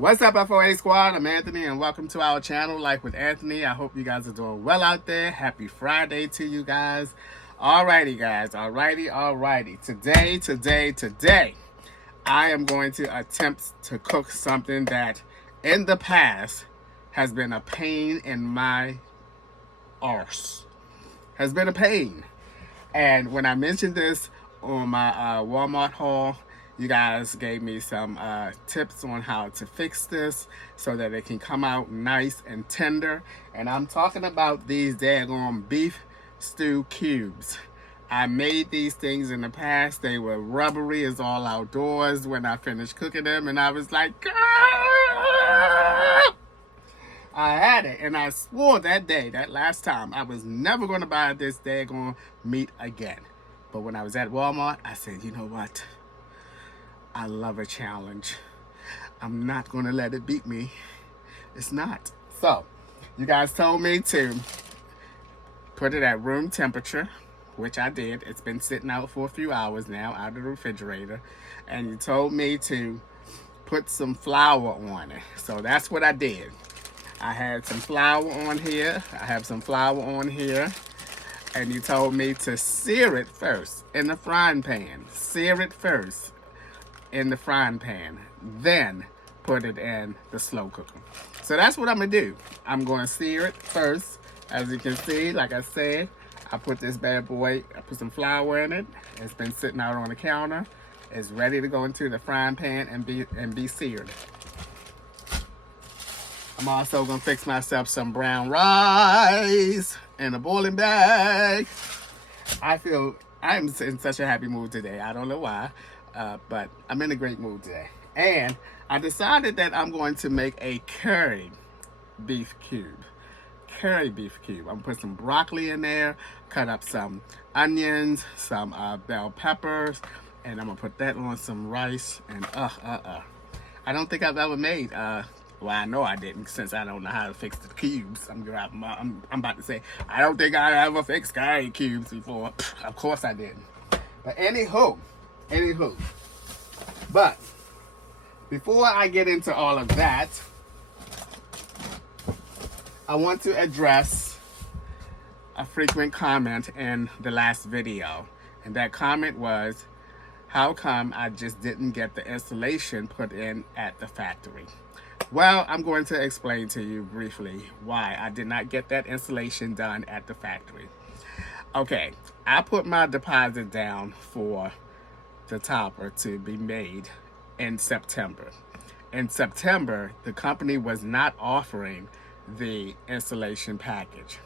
What's up, FOA Squad? I'm Anthony, and welcome to our channel, Life with Anthony. I hope you guys are doing well out there. Happy Friday to you guys. Alrighty, guys. Alrighty. Today, I am going to attempt to cook something that in the past has been a pain in my arse. Has been a pain. And when I mentioned this on my Walmart haul, you guys gave me some tips on how to fix this so that it can come out nice and tender. And I'm talking about these daggone beef stew cubes. I made these things in the past. They were rubbery as all outdoors when I finished cooking them. And I was like, ah! I had it, and I swore that day, that last time, I was never going to buy this daggone meat again. But when I was at Walmart, I said, you know what? I love a challenge. I'm not going to let it beat me. It's not. So, you guys told me to put it at room temperature, which I did. It's been sitting out for a few hours now, out of the refrigerator. And you told me to put some flour on it. So that's what I did. I had some flour on here. I have some flour on here. And you told me to sear it first in the frying pan. Sear it first in the frying pan. Then put it in the slow cooker. So that's what I'm going to do. I'm going to sear it first. As you can see, like I said, I put this bad boy, I put some flour in it. It's been sitting out on the counter. It's ready to go into the frying pan and be seared. I'm also going to fix myself some brown rice in a boiling bag. I'm in such a happy mood today. I don't know why, but I'm in a great mood today. And I decided that I'm going to make a curry beef cube. I'm going to put some broccoli in there, cut up some onions, some bell peppers, and I'm going to put that on some rice. And I don't think I've ever made well, I know I didn't, since I don't know how to fix the cubes. I'm about to say, I don't think I ever fixed curry cubes before. Of course I didn't. But anywho. But before I get into all of that, I want to address a frequent comment in the last video. And that comment was, how come I just didn't get the installation put in at the factory? Well, I'm going to explain to you briefly why I did not get that installation done at the factory. Okay, I put my deposit down for the topper to be made in September. In September, the company was not offering the installation package.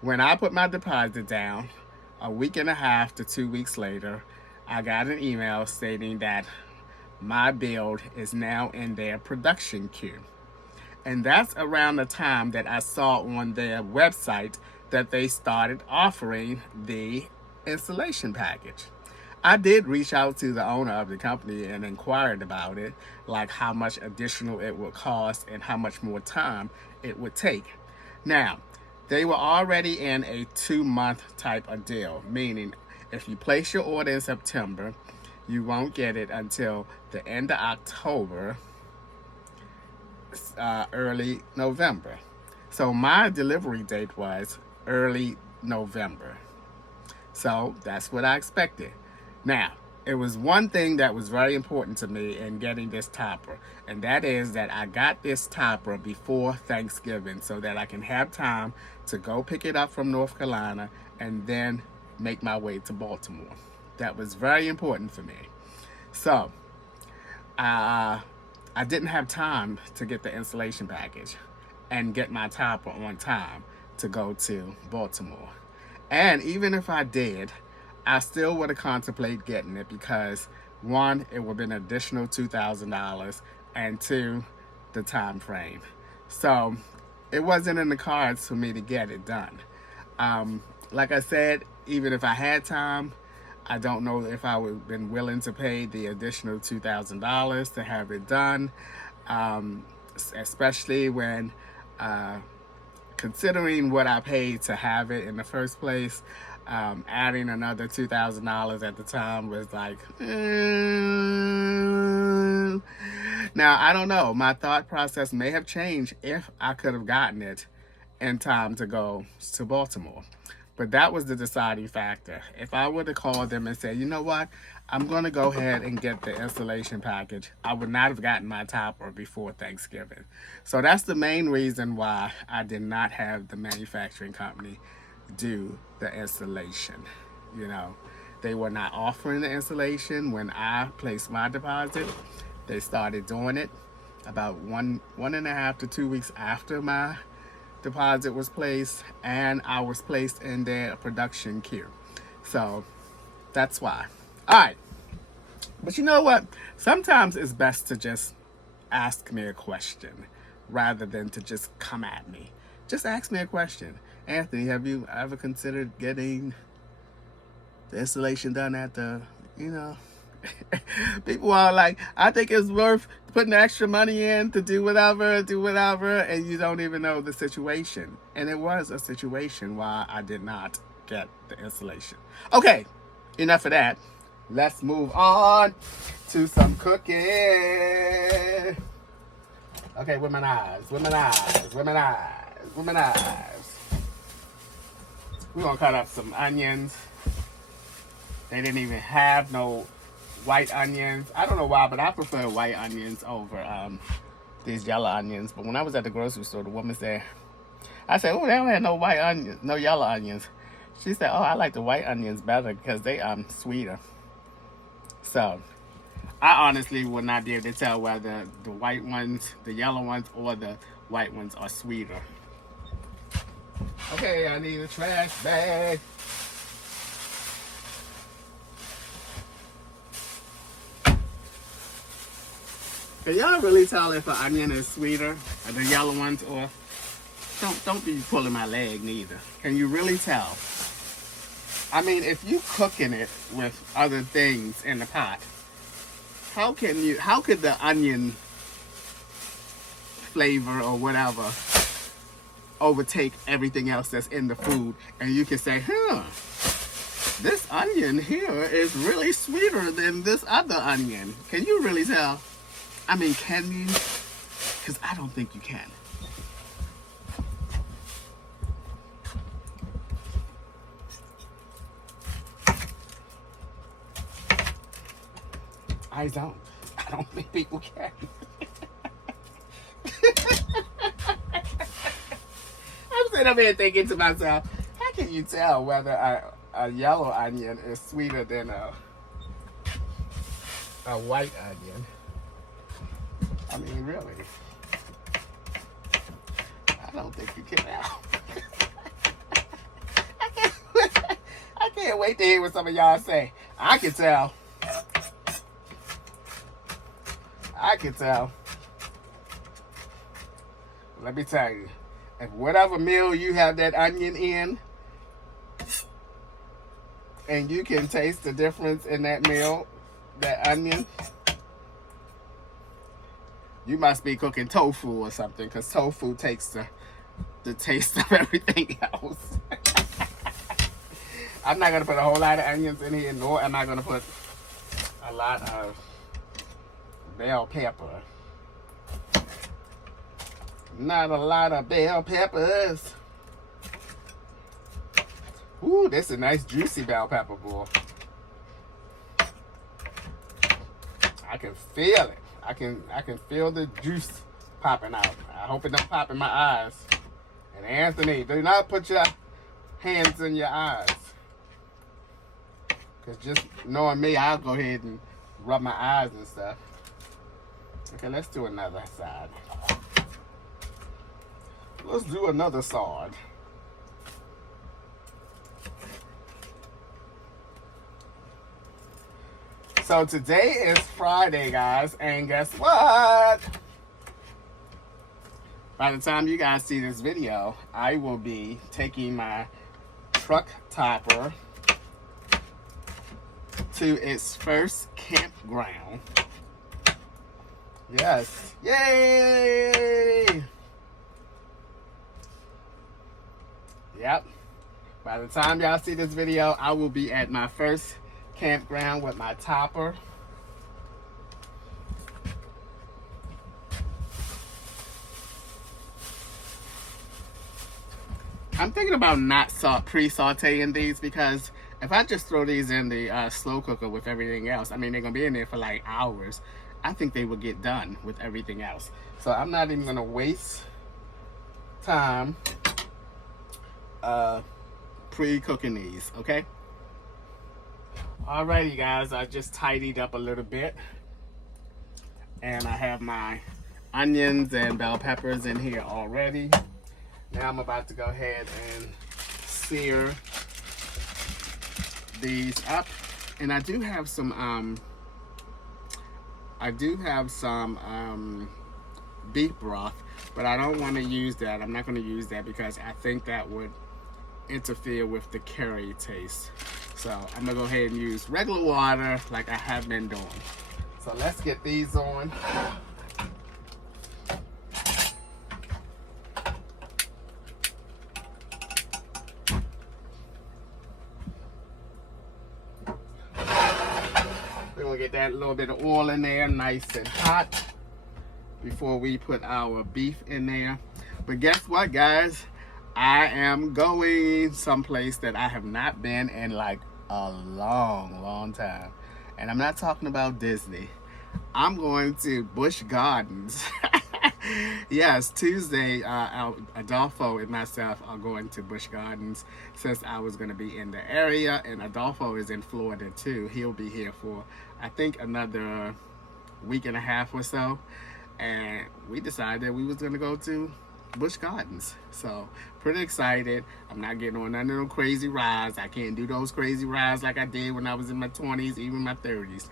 When I put my deposit down, a week and a half to 2 weeks later, I got an email stating that my build is now in their production queue. And that's around the time that I saw on their website that they started offering the installation package. I did reach out to the owner of the company and inquired about it, like how much additional it would cost and how much more time it would take. Now, they were already in a 2-month type of deal, meaning if you place your order in September, you won't get it until the end of October, early November. So my delivery date was early November. So that's what I expected. Now, it was one thing that was very important to me in getting this topper, and that is that I got this topper before Thanksgiving so that I can have time to go pick it up from North Carolina and then make my way to Baltimore. That was very important for me. So, I didn't have time to get the installation package and get my topper on time to go to Baltimore. And even if I did, I still would have contemplated getting it because, one, it would have been an additional $2,000, and two, the time frame. So, it wasn't in the cards for me to get it done. Like I said, even if I had time, I don't know if I would have been willing to pay the additional $2,000 to have it done, especially when considering what I paid to have it in the first place. Adding another $2,000 at the time was like, Now, Now, I don't know. My thought process may have changed if I could have gotten it in time to go to Baltimore. But that was the deciding factor. If I would have called them and said, you know what, I'm going to go ahead and get the installation package, I would not have gotten my topper before Thanksgiving. So that's the main reason why I did not have the manufacturing company do the installation. You know, they were not offering the installation when I placed my deposit. They started doing it about one and a half to 2 weeks after my deposit was placed, and I was placed in their production queue. So that's why. All right. But you know what? Sometimes it's best to just ask me a question rather than to just come at me. Just ask me a question. Anthony, have you ever considered getting the installation done at the, you know, people are like, I think it's worth putting extra money in to do whatever, and you don't even know the situation. And it was a situation why I did not get the installation. Okay, enough of that. Let's move on to some cooking. Okay, with my knives. We're gonna cut up some onions. They didn't even have no white onions. I don't know why, but I prefer white onions over these yellow onions. But when I was at the grocery store, the woman said, I said, oh, they don't have no white onions, no yellow onions. She said, oh, I like the white onions better because they sweeter. So I honestly would not be able to tell whether the white ones, the yellow ones, or the white ones are sweeter. Okay, I need a trash bag. Can y'all really tell if an onion is sweeter, or the yellow ones, or don't be pulling my leg neither. Can you really tell? I mean, if you cooking it with other things in the pot, how could the onion flavor or whatever overtake everything else that's in the food, and you can say, this onion here is really sweeter than this other onion. Can you really tell? I mean, can you? Because I don't think you can. I don't think people can. I'm sitting up here thinking to myself, how can you tell whether a yellow onion is sweeter than a white onion? I mean, really. I don't think you can now. I can't wait to hear what some of y'all say. I can tell. I can tell. Let me tell you, if whatever meal you have that onion in, and you can taste the difference in that meal, that onion, you must be cooking tofu or something, because tofu takes the taste of everything else. I'm not going to put a whole lot of onions in here, nor am I going to put a lot of bell pepper. Not a lot of bell peppers. Ooh, this is a nice juicy bell pepper, boy. I can feel it. I can feel the juice popping out. I hope it don't pop in my eyes. And Anthony, do not put your hands in your eyes. Because just knowing me, I'll go ahead and rub my eyes and stuff. Okay, let's do another side. Let's do another side. So today is Friday, guys, and guess what? By the time you guys see this video, I will be taking my truck topper to its first campground. Yes. Yay! Yep. By the time y'all see this video, I will be at my first campground with my topper. I'm thinking about not pre-sauteing these, because if I just throw these in the slow cooker with everything else, I mean, they're going to be in there for like hours. I think they will get done with everything else. So I'm not even going to waste time pre-cooking these, okay? Alrighty, guys, I just tidied up a little bit. And I have my onions and bell peppers in here already. Now I'm about to go ahead and sear these up. And I do have some beef broth, but I don't want to use that. I'm not going to use that because I think that would interfere with the curry taste. So I'm going to go ahead and use regular water like I have been doing. So let's get these on. We're going to get that little bit of oil in there, nice and hot, before we put our beef in there. But guess what, guys? I am going someplace that I have not been in like a long time. And I'm not talking about Disney. I'm going to Busch Gardens. Yes, Tuesday, Adolfo and myself are going to Busch Gardens, since I was going to be in the area, and Adolfo is in Florida too. He'll be here for, I think, another week and a half or so, and we decided that we was going to go to Busch Gardens. So pretty excited. I'm not getting on none of them crazy rides. I can't do those crazy rides like I did when I was in my 20s, even my 30s.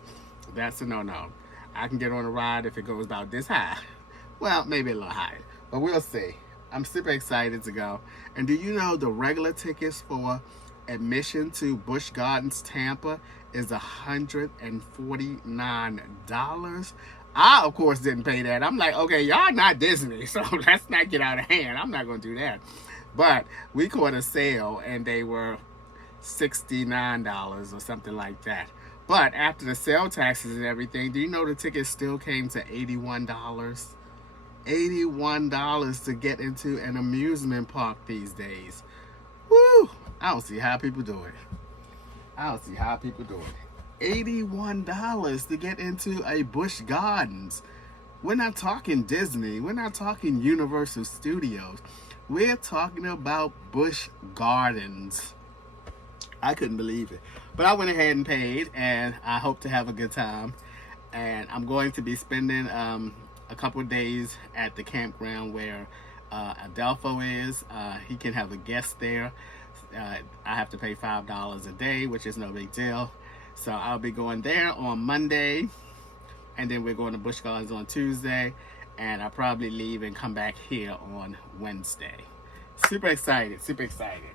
That's a no-no. I can get on a ride if it goes about this high. Well, maybe a little higher, but we'll see. I'm super excited to go. And do you know the regular tickets for admission to Busch Gardens Tampa is $149? I, of course, didn't pay that. I'm like, okay, y'all not Disney, so let's not get out of hand. I'm not going to do that. But we caught a sale, and they were $69 or something like that. But after the sale taxes and everything, do you know the ticket still came to $81? $81 to get into an amusement park these days. Woo! I don't see how people do it. I don't see how people do it. $81 to get into a Busch Gardens. We're not talking Disney. We're not talking Universal Studios. We're talking about Busch Gardens. I couldn't believe it. But I went ahead and paid, and I hope to have a good time. And I'm going to be spending a couple of days at the campground where Adolfo is. He can have a guest there. I have to pay $5 a day, which is no big deal. So I'll be going there on Monday, and then we're going to Busch Gardens on Tuesday, and I'll probably leave and come back here on Wednesday. Super excited, super excited.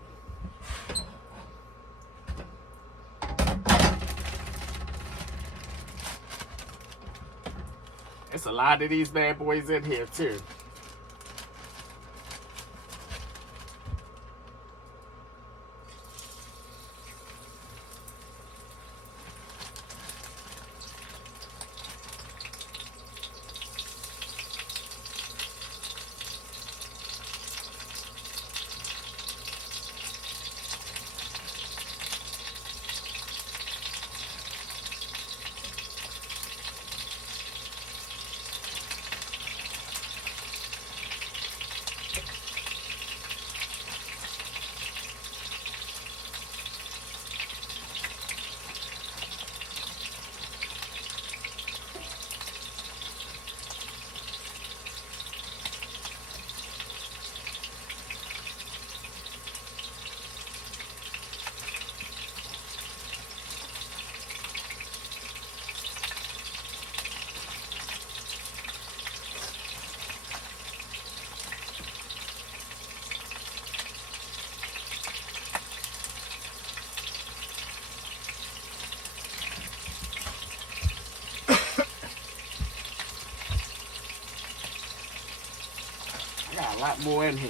It's a lot of these bad boys in here too. I got a lot more in here.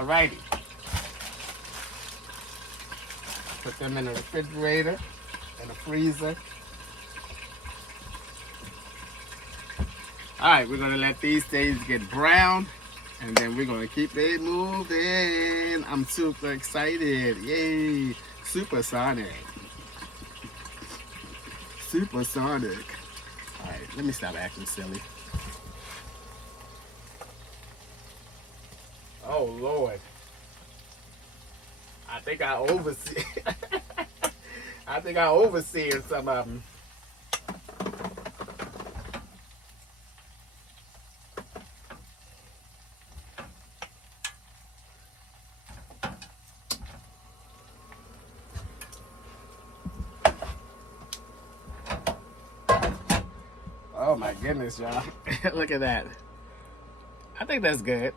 Alrighty. Put them in the refrigerator and the freezer. Alright, we're gonna let these things get brown and then we're gonna keep it moving. I'm super excited. Yay! Supersonic. Supersonic. Alright, let me stop acting silly. Oh Lord. I think I oversee. I think I overseeing some of them. Oh my goodness, y'all. Look at that. I think that's good.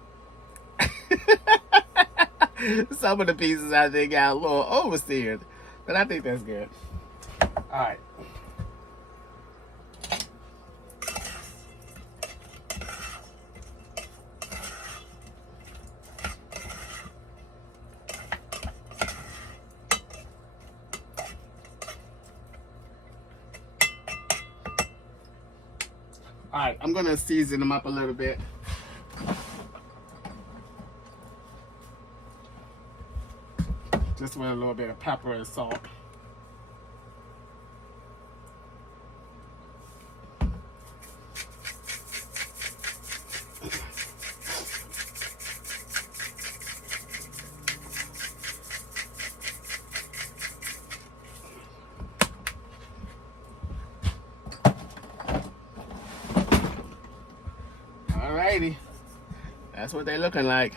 Some of the pieces I think got a little overseared, but I think that's good. All right. All right, I'm gonna season them up a little bit. Just with a little bit of pepper and salt. Alrighty, that's what they're looking like.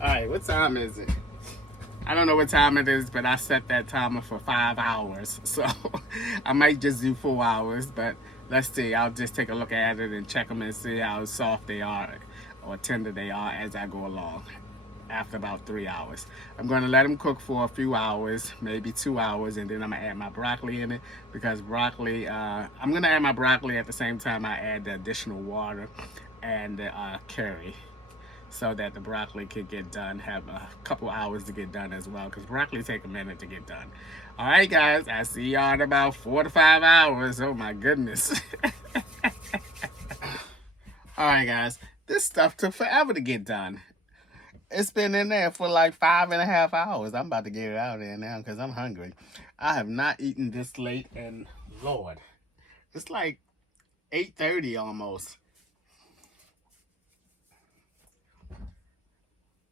Alright, what time is it? I don't know what time it is, but I set that timer for 5 hours. So I might just do 4 hours, but let's see. I'll just take a look at it and check them and see how soft they are or tender they are as I go along after about 3 hours. I'm going to let them cook for a few hours, maybe 2 hours, and then I'm going to add my broccoli in it because broccoli, I'm going to add my broccoli at the same time I add the additional water and the curry, so that the broccoli could get done, have a couple hours to get done as well, because broccoli take a minute to get done. All right, guys, I see y'all in about 4 to 5 hours. Oh my goodness. All right, guys, this stuff took forever to get done. It's been in there for like 5.5 hours. I'm about to get it out of there now because I'm hungry. I have not eaten this late, and Lord, it's like 8:30 almost.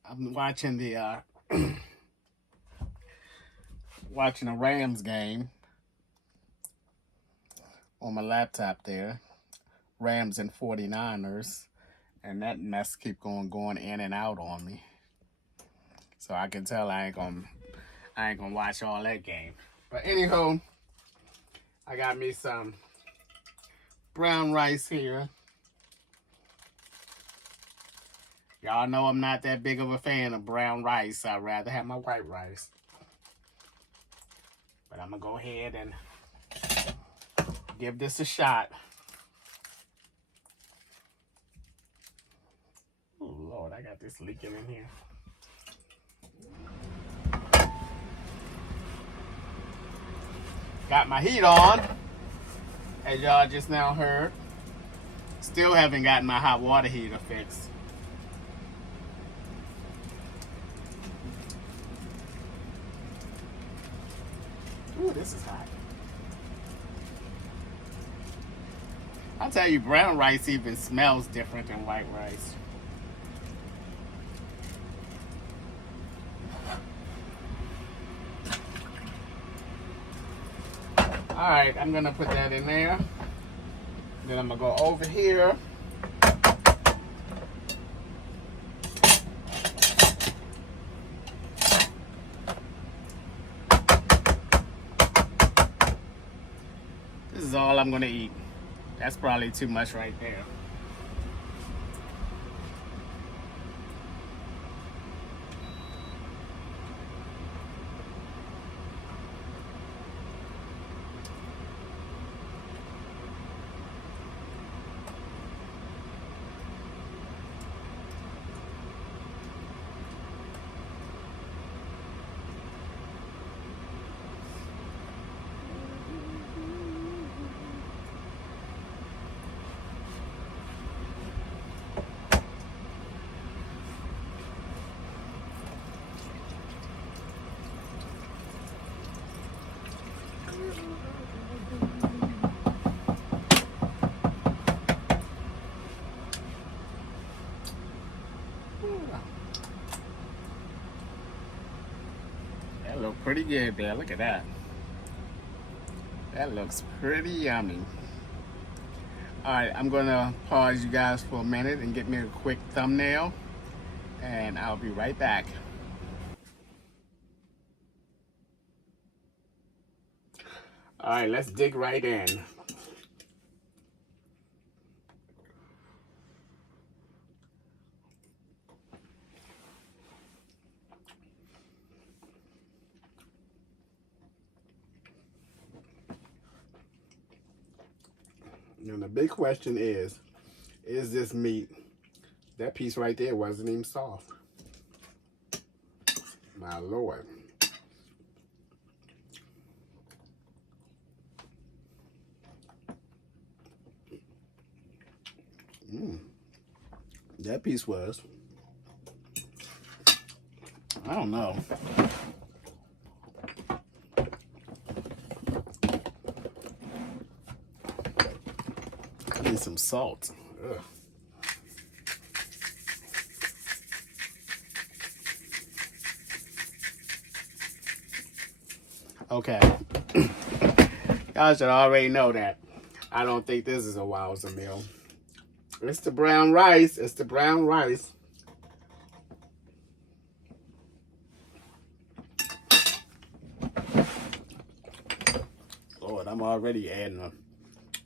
I'm watching the watching a Rams game on my laptop there. Rams and 49ers, and that mess keep going in and out on me. So I can tell I ain't gonna watch all that game. But anyhow, I got me some brown rice here. Y'all know I'm not that big of a fan of brown rice. I'd rather have my white rice. But I'm going to go ahead and give this a shot. Oh, Lord, I got this leaking in here. Got my heat on, as y'all just now heard. Still haven't gotten my hot water heater fixed. Ooh, this is hot. I'll tell you, brown rice even smells different than white rice. Alright, I'm going to put that in there. Then I'm going to go over here. This is all I'm gonna eat. That's probably too much right there. That looks pretty good there. Look at that. That looks pretty yummy. Alright, I'm gonna pause you guys for a minute and get me a quick thumbnail, and I'll be right back. Alright, let's dig right in. And the big question is this meat? That piece right there wasn't even soft. My Lord. That piece was. I don't know. I need some salt. Ugh. Okay. Y'all should already know that. I don't think this is a wowza meal. It's the brown rice. It's the brown rice. Lord, I'm already adding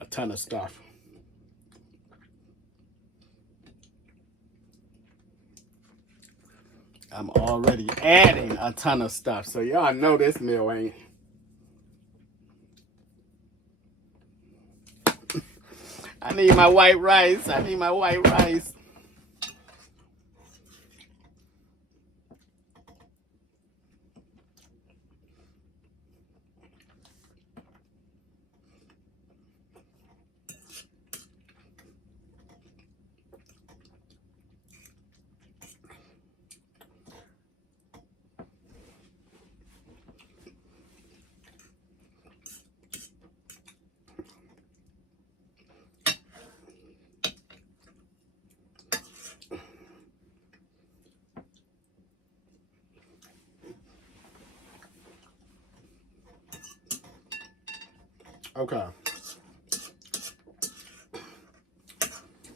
a ton of stuff. I'm already adding a ton of stuff. So y'all know this meal ain't. I need my white rice. I need my white rice. Okay.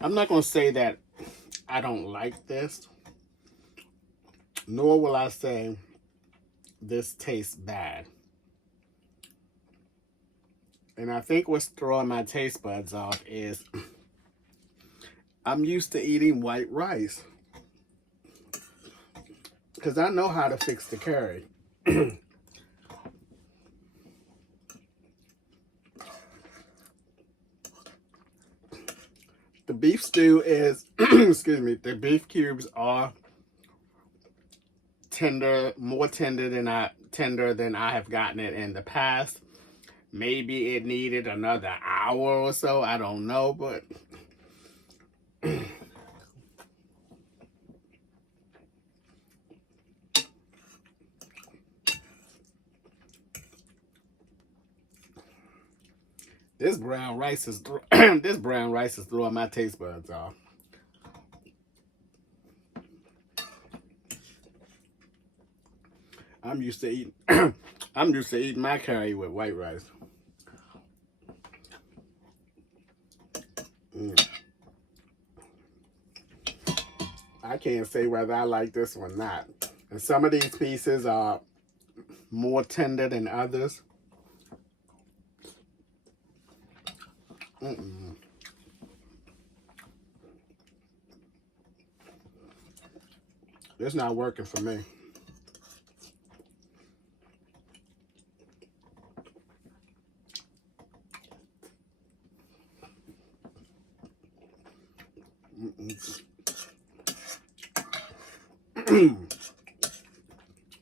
I'm not going to say that I don't like this, nor will I say this tastes bad. And I think what's throwing my taste buds off is I'm used to eating white rice. Because I know how to fix the curry. The beef stew is, excuse me, the beef cubes are tender, more tender than I have gotten it in the past. Maybe it needed another hour or so. I don't know, but this brown rice is this brown rice is throwing my taste buds off. I'm used to eating I'm used to eating my curry with white rice. I can't say whether I like this one or not. And some of these pieces are more tender than others. Mm-mm. It's not working for me.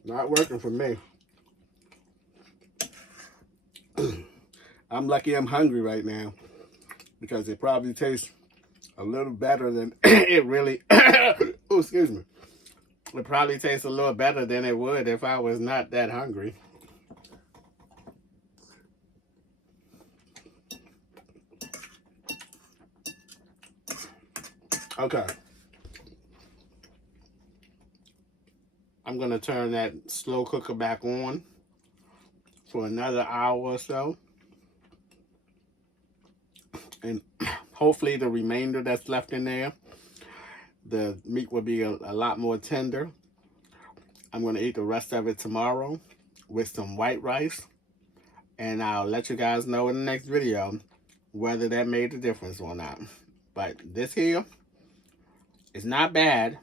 Not working for me. I'm lucky I'm hungry right now because it probably tastes a little better than it really, oh, excuse me. It probably tastes a little better than it would if I was not that hungry. Okay. I'm going to turn that slow cooker back on for another hour or so. And hopefully the remainder that's left in there, the meat will be a lot more tender. I'm going to eat the rest of it tomorrow with some white rice. And I'll let you guys know in the next video whether that made a difference or not. But this here is not bad,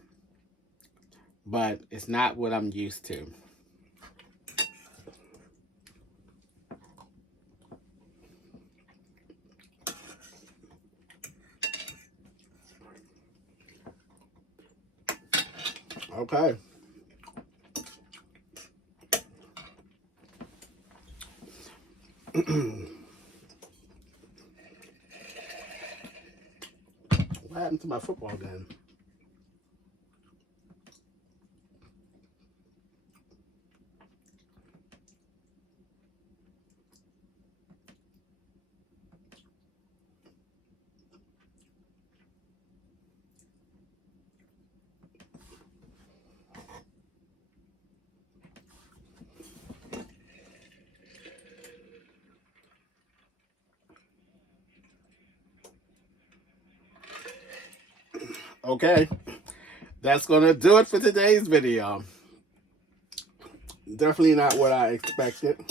but it's not what I'm used to. Okay. What happened to my football game? Okay, that's gonna do it for today's video. Definitely not what I expected.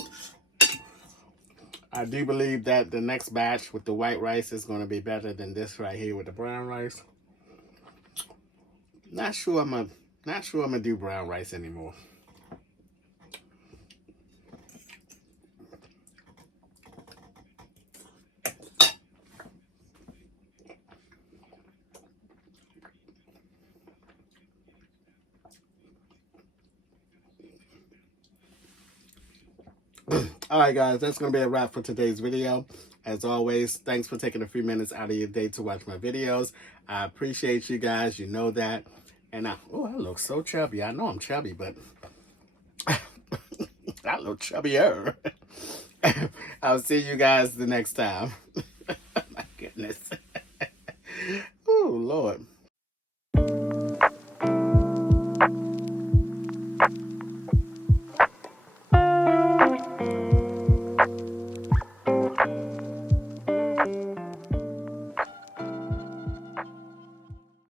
I do believe that the next batch with the white rice is gonna be better than this right here with the brown rice. Not sure I'm gonna do brown rice anymore. All right, guys, that's going to be a wrap for today's video. As always, thanks for taking a few minutes out of your day to watch my videos. I appreciate you guys. You know that. And I look so chubby. I know I'm chubby, but I look chubbier. I'll see you guys the next time. My goodness. Oh, Lord.